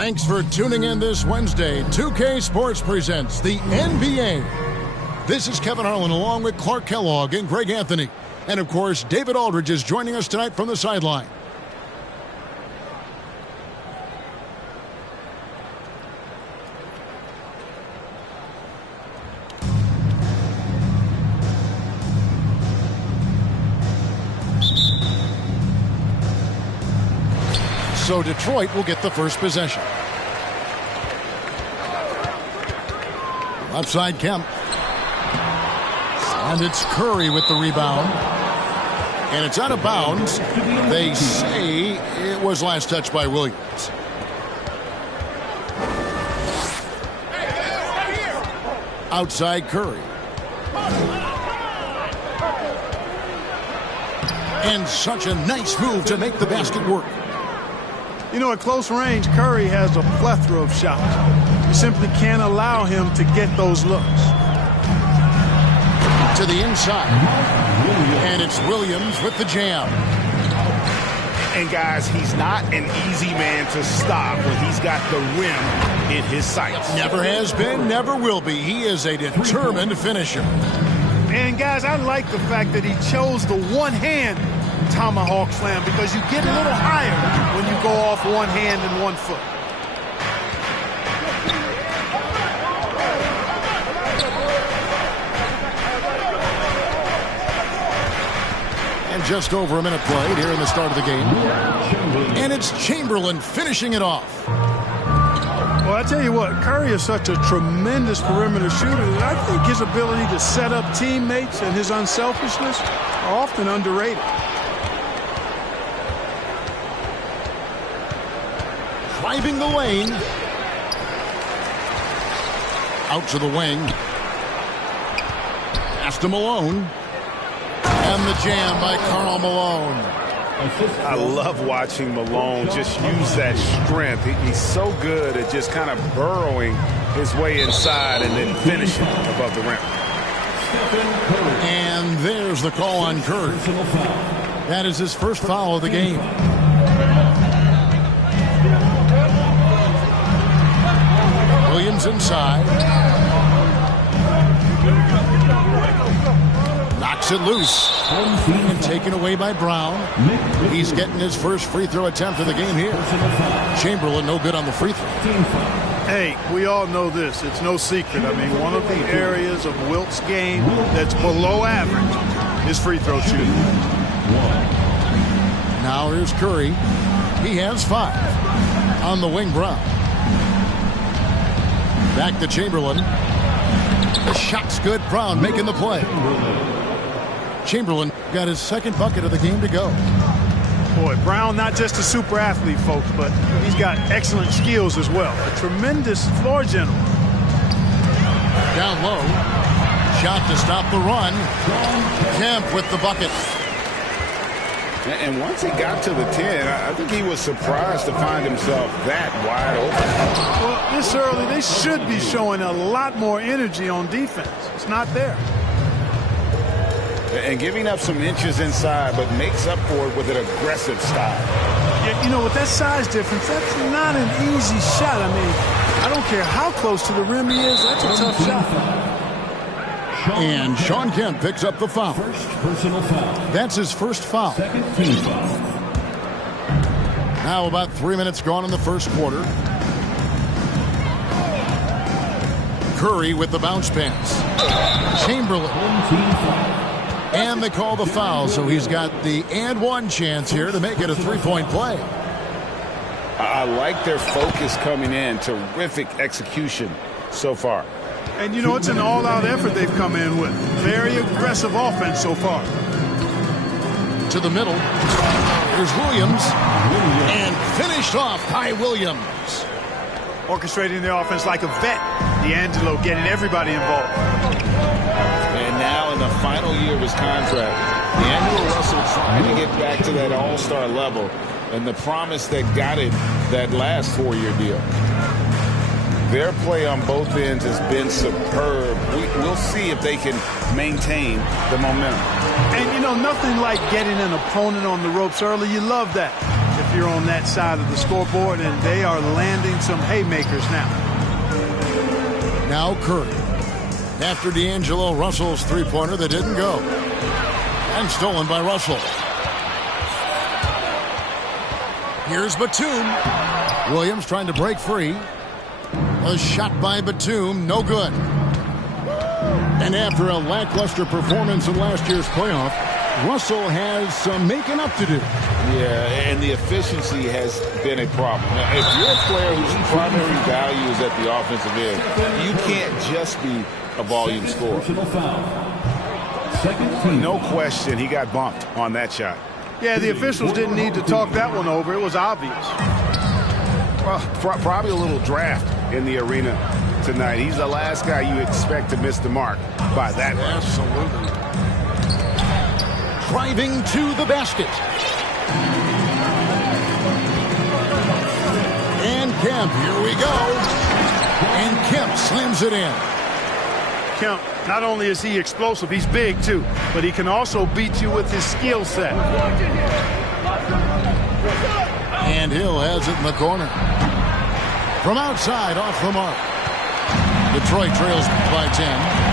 Thanks for tuning in this Wednesday. 2K Sports presents the NBA. This is Kevin Harlan along with Clark Kellogg and Greg Anthony. And, of course, David Aldridge is joining us tonight from the sideline. So Detroit will get the first possession. Left side, Kemp. And it's Curry with the rebound. And it's out of bounds. They say it was last touched by Williams. Outside Curry. And such a nice move to make the basket work. You know, at close range, Curry has a plethora of shots. You simply can't allow him to get those looks. To the inside. And it's Williams with the jam. And, guys, he's not an easy man to stop when he's got the rim in his sights. Never has been, never will be. He is a determined finisher. And, guys, I like the fact that he chose the one-hand tomahawk slam because you get a little higher when you go off one hand and one foot. And just over a minute played here in the start of the game. And it's Chamberlain finishing it off. Well, I tell you what, Curry is such a tremendous perimeter shooter that I think his ability to set up teammates and his unselfishness are often underrated. Driving the lane. Out to the wing. Pass to Malone. And the jam by Karl Malone. I love watching Malone just use that strength. He's so good at just kind of burrowing his way inside and then finishing above the rim. And there's the call on Curry. That is his first foul of the game. Williams inside. Knocks it loose. And taken away by Brown. He's getting his first free throw attempt of the game here. Chamberlain no good on the free throw. Hey, we all know this. It's no secret. I mean, one of the areas of Wilt's game that's below average is free throw shooting. Now here's Curry. He has 5. On the wing, Brown. Back to Chamberlain. The shot's good. Brown making the play. Chamberlain got his second bucket of the game to go. Boy, Brown not just a super athlete, folks, but he's got excellent skills as well. A tremendous floor general. Down low. Shot to stop the run. Kemp with the bucket. And once he got to the 10, I think he was surprised to find himself that wide open. Well, this early, they should be showing a lot more energy on defense. It's not there. And giving up some inches inside, but makes up for it with an aggressive style. Yeah, you know, with that size difference, that's not an easy shot. I mean, I don't care how close to the rim he is. That's a tough shot. And Shawn Kemp picks up the foul. First personal foul. That's his first foul. Second team foul. Now about 3 minutes gone in the first quarter. Curry with the bounce pass. Chamberlain. And they call the foul, so he's got the and one chance here to make it a three-point play. I like their focus coming in. Terrific execution so far. And, you know, it's an all-out effort they've come in with. Very aggressive offense so far. To the middle. Here's Williams. And finished off by Williams. Orchestrating the offense like a vet. D'Angelo getting everybody involved. And now in the final year of his contract, D'Angelo Russell trying to get back to that all-star level and the promise that got him that last 4-year deal. Their play on both ends has been superb. We'll see if they can maintain the momentum. And, you know, nothing like getting an opponent on the ropes early. You love that. If if you're on that side of the scoreboard, and they are landing some haymakers now. Now Curry. After D'Angelo Russell's three-pointer that didn't go. And stolen by Russell. Here's Batum. Williams trying to break free. A shot by Batum, no good. And after a lackluster performance in last year's playoff, Russell has some making up to do. Yeah, and the efficiency has been a problem. Now, if you're a player whose primary value is at the offensive end, you can't just be a volume scorer. No question, he got bumped on that shot. Yeah, the officials didn't need to talk that one over. It was obvious. Well, probably a little draft in the arena tonight. He's the last guy you expect to miss the mark by that much. Absolutely. Driving to the basket. And Kemp, here we go. And Kemp slams it in. Kemp, not only is he explosive, he's big too, but he can also beat you with his skill set. And Hill has it in the corner. From outside, off the mark. Detroit trails by 10.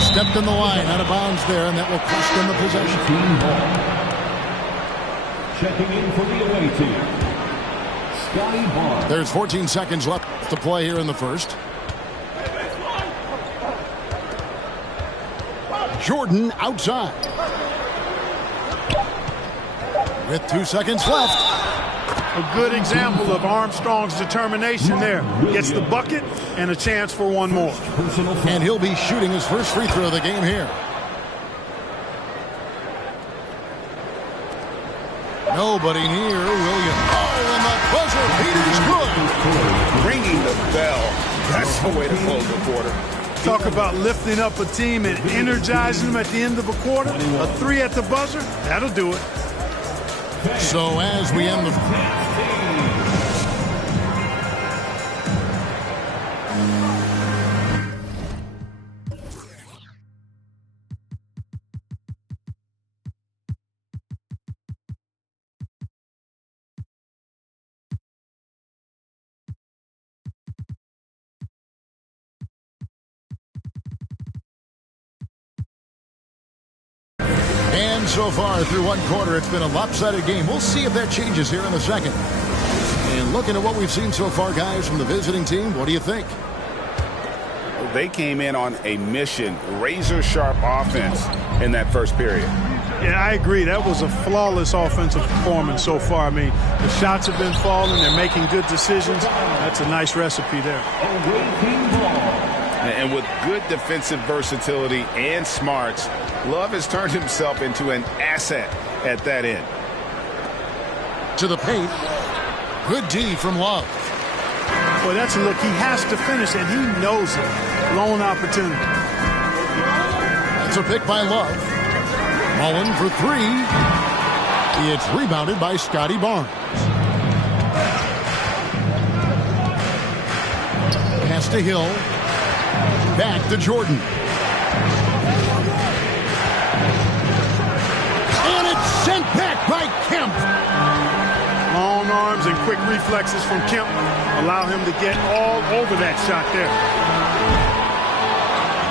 Stepped in the line, out of bounds there, and that will cost them the possession. Checking in for the away team, Scotty Barnes. There's 14 seconds left to play here in the first. Jordan outside. With 2 seconds left. A good example of Armstrong's determination there. Gets the bucket and a chance for one more. And he'll be shooting his first free throw of the game here. Nobody near Williams. Oh, and the buzzer beater's good. Ringing the bell. That's the way to close the quarter. Talk about lifting up a team and energizing them at the end of a quarter. A three at the buzzer, that'll do it. So as we end the... And so far through one quarter, it's been a lopsided game. We'll see if that changes here in the second. And looking at what we've seen so far, guys, from the visiting team, what do you think? They came in on a mission, razor-sharp offense in that first period. Yeah, I agree. That was a flawless offensive performance so far. I mean, the shots have been falling. They're making good decisions. That's a nice recipe there. And with good defensive versatility and smarts, Love has turned himself into an asset at that end. To the paint. Good D from Love. Boy, that's a look. He has to finish, and he knows it. Lone opportunity. That's a pick by Love. Mullen for three. It's rebounded by Scotty Barnes. Pass to Hill. Back to Jordan. And it's sent back by Kemp. Long arms and quick reflexes from Kemp allow him to get all over that shot there.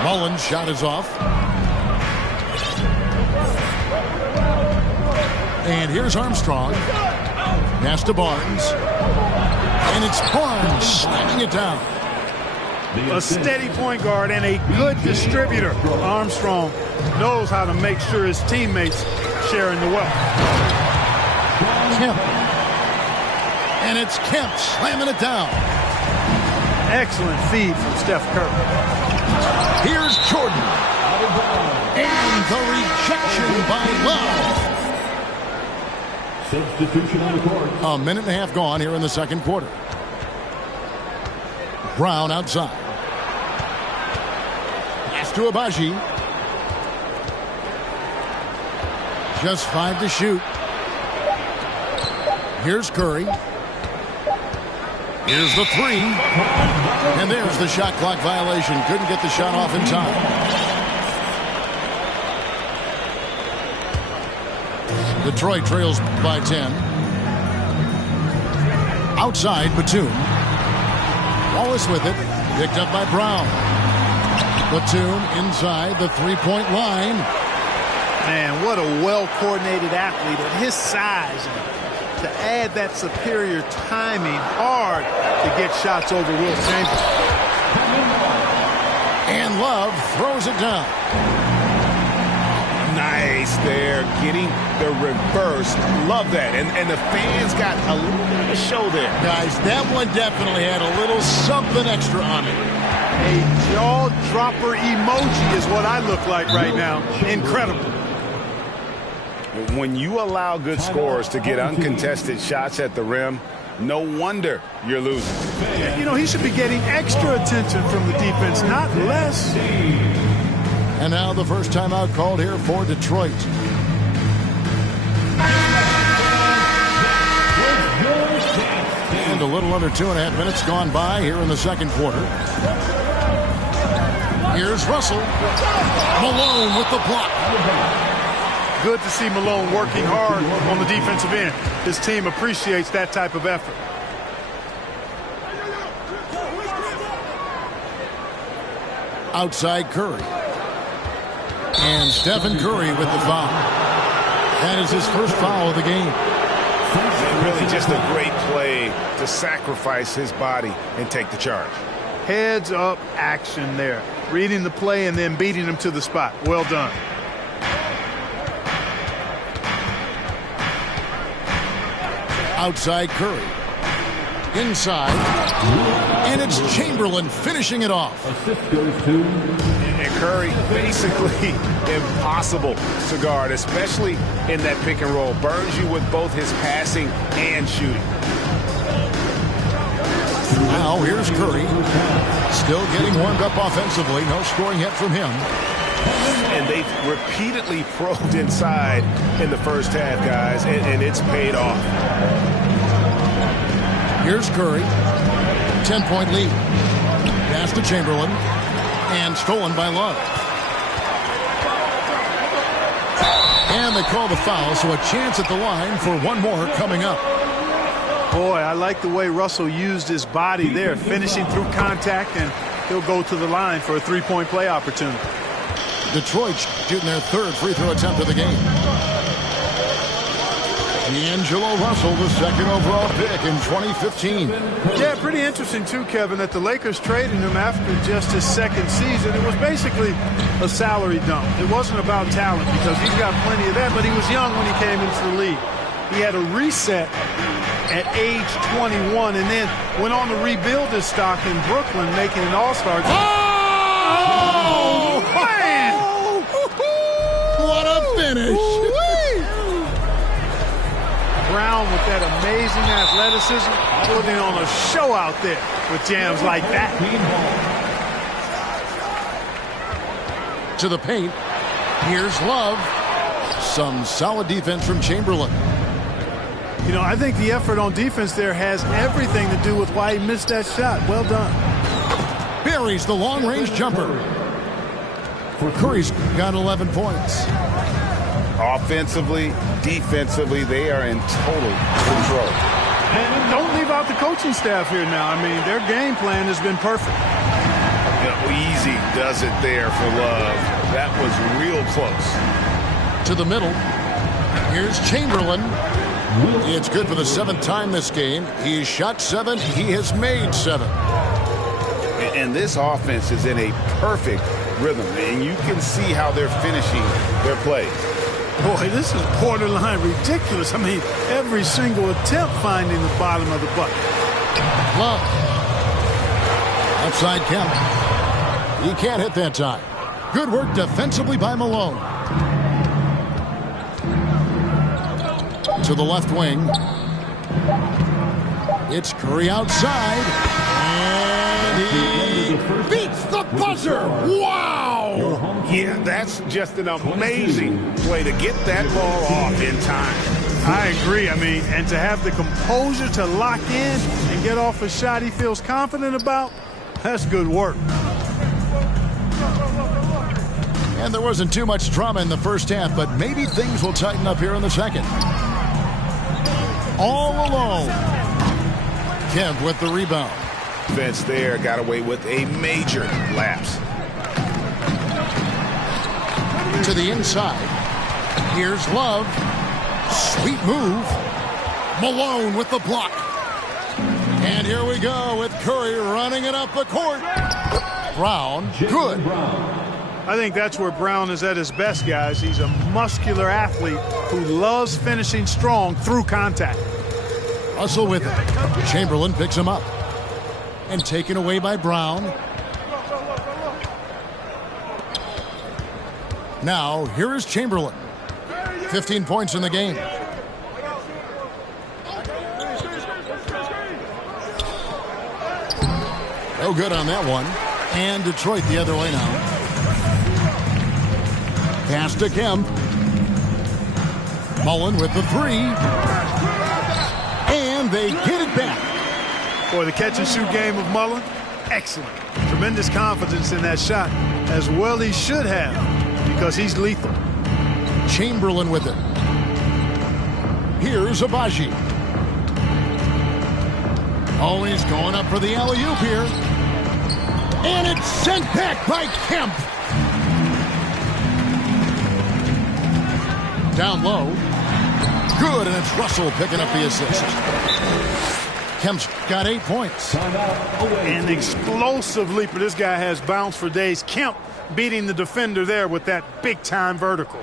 Mullen's shot is off. And here's Armstrong. Pass to Barnes. And it's Barnes slamming it down. A steady point guard and a good distributor. Armstrong knows how to make sure his teammates share in the wealth. Kemp. And it's Kemp slamming it down. Excellent feed from Steph Curry. Here's Jordan. And the rejection by Love. Substitution on the court. A minute and a half gone here in the second quarter. Brown outside. Pass to Abaji. Just 5 to shoot. Here's Curry. Here's the three. And there's the shot clock violation. Couldn't get the shot off in time. Detroit trails by 10. Outside, Batum. Wallace with it. Picked up by Brown. Batum inside the three-point line. Man, what a well-coordinated athlete at his size. And to add that superior timing, hard to get shots over Will Chamberlain. And Love throws it down. Nice there, getting the reverse. Love that. And the fans got a little bit of a show there. Guys, that one definitely had a little something extra on it. A jaw-dropper emoji is what I look like right now. Incredible. When you allow good scorers to get uncontested shots at the rim, no wonder you're losing. You know, he should be getting extra attention from the defense, not less. And now the first timeout called here for Detroit. And a little under 2.5 minutes gone by here in the second quarter. Here's Russell. Malone with the block. Good to see Malone working hard on the defensive end. His team appreciates that type of effort. Outside Curry. And Stephen Curry with the foul. That is his first foul of the game. Really just a great play to sacrifice his body and take the charge. Heads up action there. Reading the play and then beating him to the spot. Well done. Outside Curry. Inside. And it's Chamberlain finishing it off. Assist goes to And Curry, basically impossible to guard, especially in that pick and roll. Burns you with both his passing and shooting. Now here's Curry. Still getting warmed up offensively. No scoring yet from him. And they've repeatedly probed inside in the first half, guys, and it's paid off. Here's Curry. 10-point lead. Pass to Chamberlain. And stolen by Love. And they call the foul, so a chance at the line for one more coming up. Boy, I like the way Russell used his body there, finishing through contact, and he'll go to the line for a three-point play opportunity. Detroit shooting their third free throw attempt of the game. D'Angelo Russell, the second overall pick in 2015. Yeah, pretty interesting, too, Kevin, that the Lakers traded him after just his second season. It was basically a salary dump. It wasn't about talent because he's got plenty of that, but he was young when he came into the league. He had a reset at age 21 and then went on to rebuild his stock in Brooklyn, making an all-star. Oh, man! What a finish! Brown with that amazing athleticism, putting on a show out there with jams like that. To the paint. Here's Love. Some solid defense from Chamberlain. You know, I think the effort on defense there has everything to do with why he missed that shot. Well done. Buries the long-range jumper. Curry's got 11 points. Offensively, defensively, they are in total control. And don't leave out the coaching staff here now. I mean, their game plan has been perfect. Easy does it there for Love. That was real close. To the middle. Here's Chamberlain. It's good for the 7th time this game. He's shot 7. He has made 7. And this offense is in a perfect rhythm. And you can see how they're finishing their plays. Boy, this is borderline ridiculous. I mean, every single attempt finding the bottom of the bucket. Love. Outside Kemp. He can't hit that time. Good work defensively by Malone. To the left wing. It's Curry outside. And he beats the buzzer. Wow! Yeah, that's just an amazing play to get that ball off in time. I agree. I mean, and to have the composure to lock in and get off a shot he feels confident about, that's good work. And there wasn't too much drama in the first half, but maybe things will tighten up here in the second. All alone. Kemp with the rebound. Defense there got away with a major lapse. To the inside. Here's Love. Sweet move. Malone with the block. And here we go with Curry running it up the court. Brown, good. I think that's where Brown is at his best, guys. He's a muscular athlete who loves finishing strong through contact. Russell with it. Chamberlain picks him up. And taken away by Brown. Now, here is Chamberlain. 15 points in the game. No good on that one. And Detroit the other way now. Pass to Kemp. Mullen with the three. And they get it back. Boy, the catch-and-shoot game of Mullen, excellent. Tremendous confidence in that shot, as well he should have, because he's lethal. Chamberlain with it. Here's Abaji. Oh, he's going up for the alley-oop here. And it's sent back by Kemp. Down low. Good, and it's Russell picking up the assist. Kemp's got 8 points. An explosive leaper. This guy has bounce for days. Kemp beating the defender there with that big-time vertical.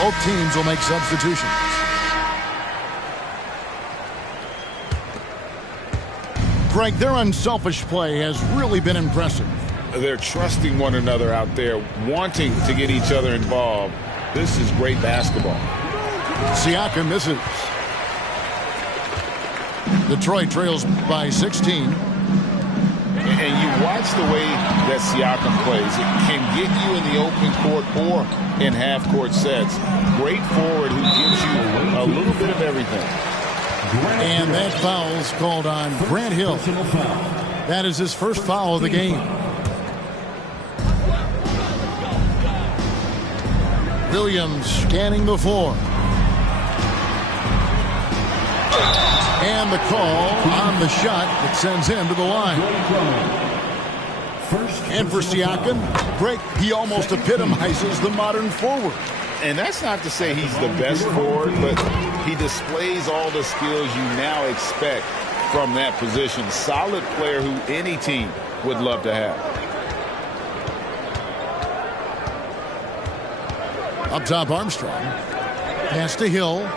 Both teams will make substitutions. Greg, their unselfish play has really been impressive. They're trusting one another out there, wanting to get each other involved. This is great basketball. Siakam misses. Detroit trails by 16. And you watch the way that Siakam plays. It can get you in the open court or in half-court sets. Great forward who gives you a little bit of everything. And that foul's called on Grant Hill. That is his first foul of the game. Williams scanning the floor. And the call on the shot that sends him to the line. And for Siakam, Greg, he almost epitomizes the modern forward. And that's not to say he's the best forward, but he displays all the skills you now expect from that position. Solid player who any team would love to have. Up top, Armstrong. Pass to Hill.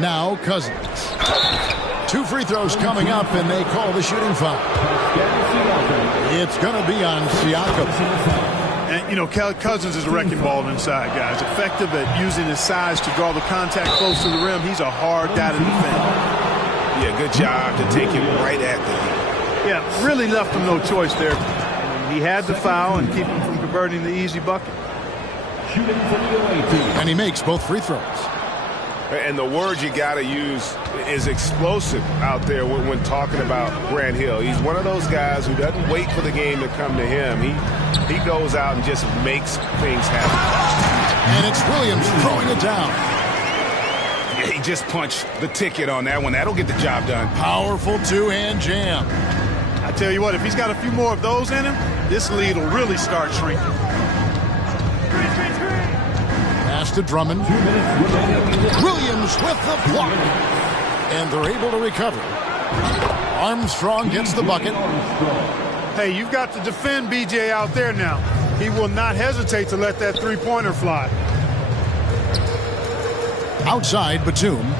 Now Cousins. 2 free throws coming up, and they call the shooting foul. It's going to be on Siakam. And, you know, Cousins is a wrecking ball inside, guys. Effective at using his size to draw the contact close to the rim. He's a hard guy to defend. Yeah, good job to take him right at the heat. Yeah, really left him no choice there. He had the foul and keep him from converting the easy bucket. And he makes both free throws. And the word you got to use is explosive out there when talking about Grant Hill. He's one of those guys who doesn't wait for the game to come to him. He goes out and just makes things happen. And it's Williams throwing it down. Yeah, he just punched the ticket on that one. That'll get the job done. Powerful two-hand jam. I tell you what, if he's got a few more of those in him, this lead will really start shrinking. Pass to Drummond. Williams with the block. And they're able to recover. Armstrong gets the bucket. Hey, you've got to defend BJ out there now. He will not hesitate to let that three-pointer fly. Outside, Batum.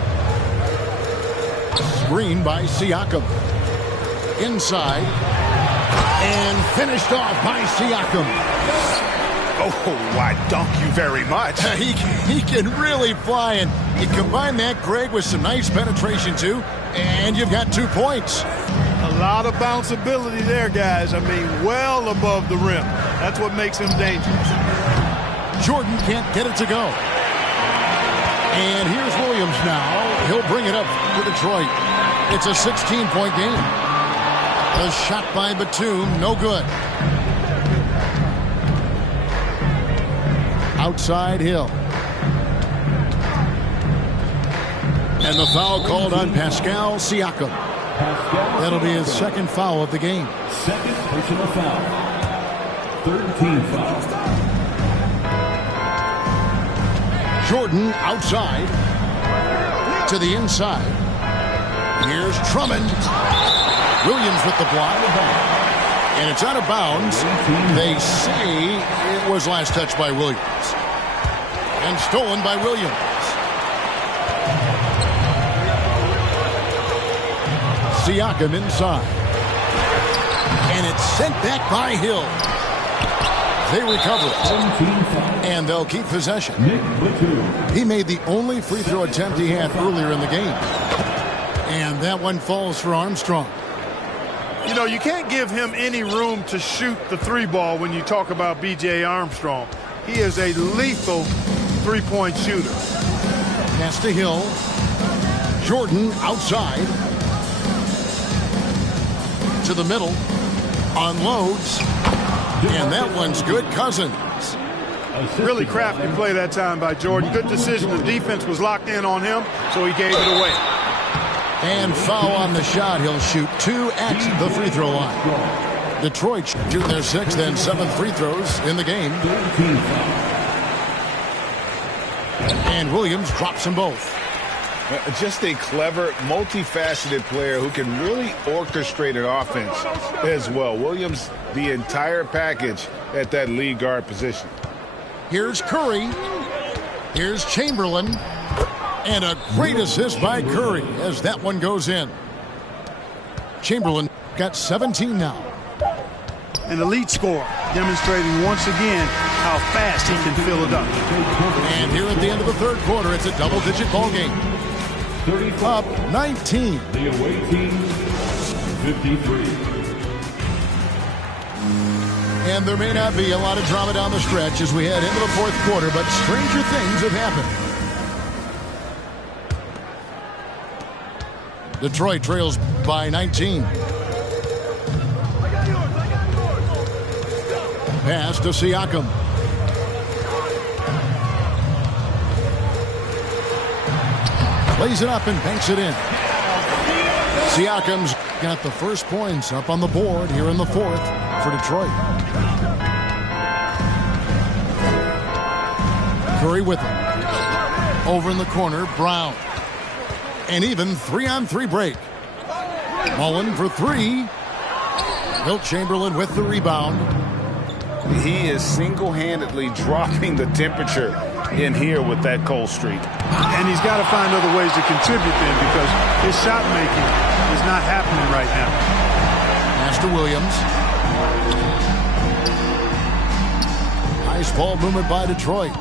Screen by Siakam. Inside. And finished off by Siakam. Oh, I dunk you very much. He can really fly, and you combine that, Greg, with some nice penetration, too, and you've got 2 points. A lot of bounceability there, guys. I mean, well above the rim. That's what makes him dangerous. Jordan can't get it to go. And here's Williams now. He'll bring it up for Detroit. It's a 16-point game. A shot by Batum, no good. Outside Hill. And the foul called on Pascal Siakam. That'll be his second foul of the game. Second personal foul. Third team foul. Jordan outside to the inside. Here's Drummond. Williams with the block. And it's out of bounds. They say it was last touched by Williams. And stolen by Williams. Siakam inside. And it's sent back by Hill. They recover it. And they'll keep possession. He made the only free throw attempt he had earlier in the game. And that one falls for Armstrong. You know, you can't give him any room to shoot the 3 ball when you talk about B.J. Armstrong. He is a lethal 3-point shooter. Pass to Hill. Jordan outside. To the middle. Unloads. And that one's good. Cousins. Really crafty play that time by Jordan. Good decision. The defense was locked in on him, so he gave it away. And foul on the shot. He'll shoot 2 at the free throw line. Detroit shooting their 6th and 7th free throws in the game. And Williams drops them both. Just a clever, multifaceted player who can really orchestrate an offense as well. Williams, the entire package at that lead guard position. Here's Curry. Here's Chamberlain. And a great assist by Curry as that one goes in. Chamberlain got 17 now. An elite scorer, demonstrating once again how fast he can fill it up. And here at the end of the third quarter, it's a double-digit ball game. Up 19. The away team, 53. And there may not be a lot of drama down the stretch as we head into the fourth quarter, but stranger things have happened. Detroit trails by 19. Pass to Siakam. Plays it up and banks it in. Siakam's got the first points up on the board here in the fourth for Detroit. Curry with him. Over in the corner, Brown. And even 3-on-3 break. Mullen for 3. Wilt Chamberlain with the rebound. He is single-handedly dropping the temperature in here with that cold streak. And he's got to find other ways to contribute then because his shot making is not happening right now. Pass to Williams. Nice ball movement by Detroit.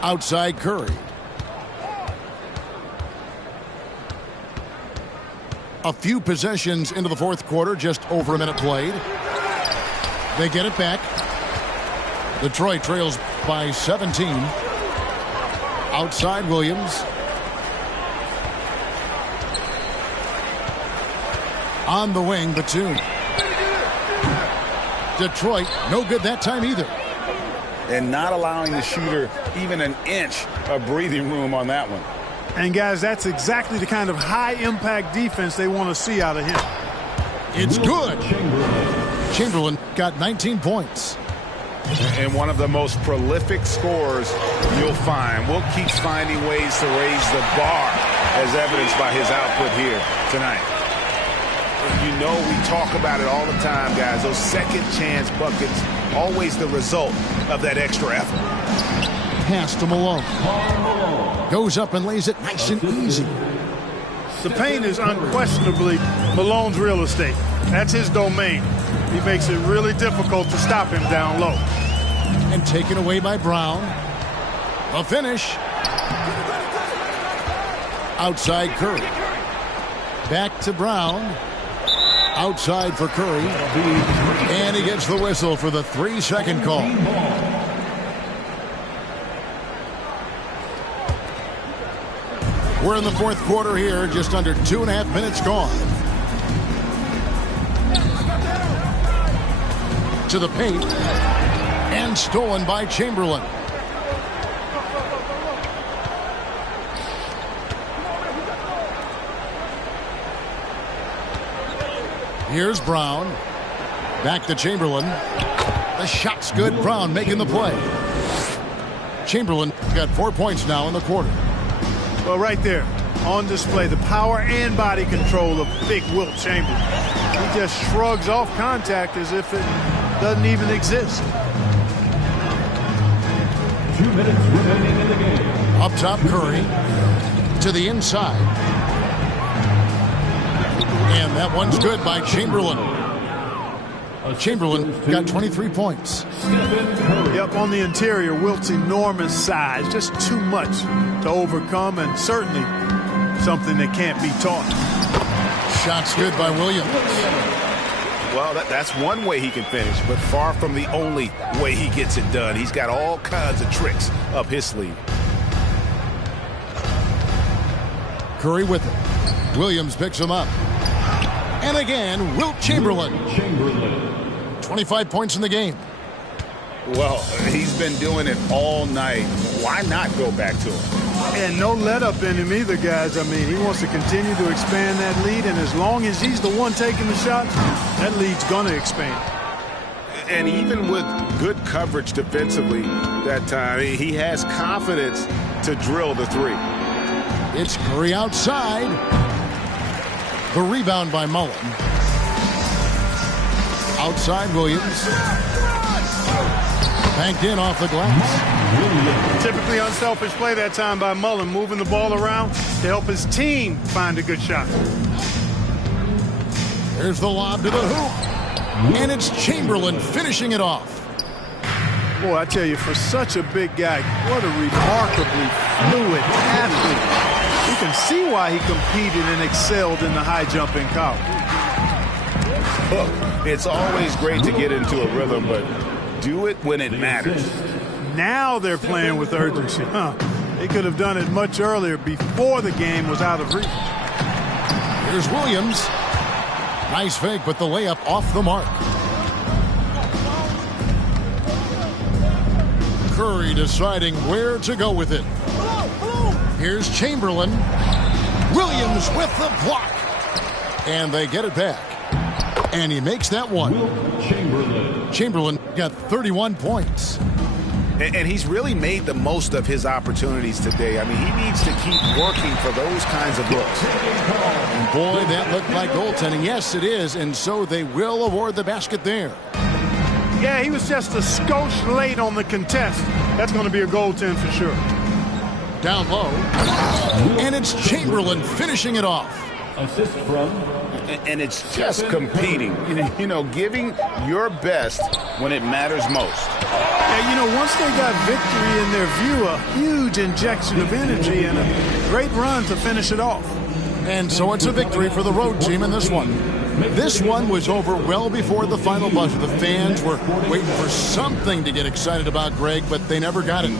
Outside Curry. A few possessions into the fourth quarter, just over a minute played. They get it back. Detroit trails by 17. Outside Williams. On the wing, Batum. Detroit, no good that time either. And not allowing the shooter even an inch of breathing room on that one. And, guys, that's exactly the kind of high-impact defense they want to see out of him. It's good. Chamberlain got 19 points. And one of the most prolific scorers you'll find. Wilt keeps finding ways to raise the bar, as evidenced by his output here tonight. You know we talk about it all the time, guys. Those second-chance buckets, always the result of that extra effort. pass to Malone. Goes up and lays it nice and easy. The paint is unquestionably Malone's real estate. That's his domain. He makes it really difficult to stop him down low. And taken away by Brown. The finish. Outside Curry. Back to Brown. Outside for Curry. And he gets the whistle for the 3-second call. We're in the fourth quarter here, just under 2.5 minutes gone. To the paint. And stolen by Chamberlain. Here's Brown. Back to Chamberlain. The shot's good. Brown making the play. Chamberlain got 4 points now in the quarter. Well, right there, on display, the power and body control of big Wilt Chamberlain. He just shrugs off contact as if it doesn't even exist. 2 minutes remaining in the game. Up top, Curry. To the inside. And that one's good by Chamberlain. Chamberlain got 23 points. Yep, on the interior, Wilt's enormous size. Just too much to overcome, and certainly something that can't be taught. Shots good by Williams. Well, that's one way he can finish, but far from the only way he gets it done. He's got all kinds of tricks up his sleeve. Curry with it. Williams picks him up. And again, Wilt Chamberlain. 25 points in the game. Well, he's been doing it all night. Why not go back to him? And no let up in him either, guys. I mean, he wants to continue to expand that lead, and as long as he's the one taking the shots, that lead's going to expand. And even with good coverage defensively that time, he has confidence to drill the three. It's Curry outside. The rebound by Mullen. Outside Williams. Banked in off the glass. Typically unselfish play that time by Mullen, moving the ball around to help his team find a good shot. Here's the lob to the hoop. And it's Chamberlain finishing it off. Boy, I tell you, for such a big guy, what a remarkably fluid athlete. You can see why he competed and excelled in the high jump in college. Look, it's always great to get into a rhythm, but do it when it matters. Now they're playing with urgency. They could have done it much earlier, before the game was out of reach. Here's Williams. Nice fake, but the layup off the mark. Curry deciding where to go with it. Here's Chamberlain. Williams with the block. And they get it back. And he makes that one. Chamberlain got 31 points. And he's really made the most of his opportunities today. I mean, he needs to keep working for those kinds of looks. And boy, that looked like goaltending. Yes, it is. And so they will award the basket there. Yeah, he was just a skosh late on the contest. That's going to be a goaltend for sure. Down low. And it's Chamberlain finishing it off. Assist from. And it's just competing. You know, giving your best when it matters most. Yeah, you know, once they got victory in their view, a huge injection of energy and a great run to finish it off. And so it's a victory for the road team in this one. This one was over well before the final buzzer. The fans were waiting for something to get excited about, Greg, but they never got it.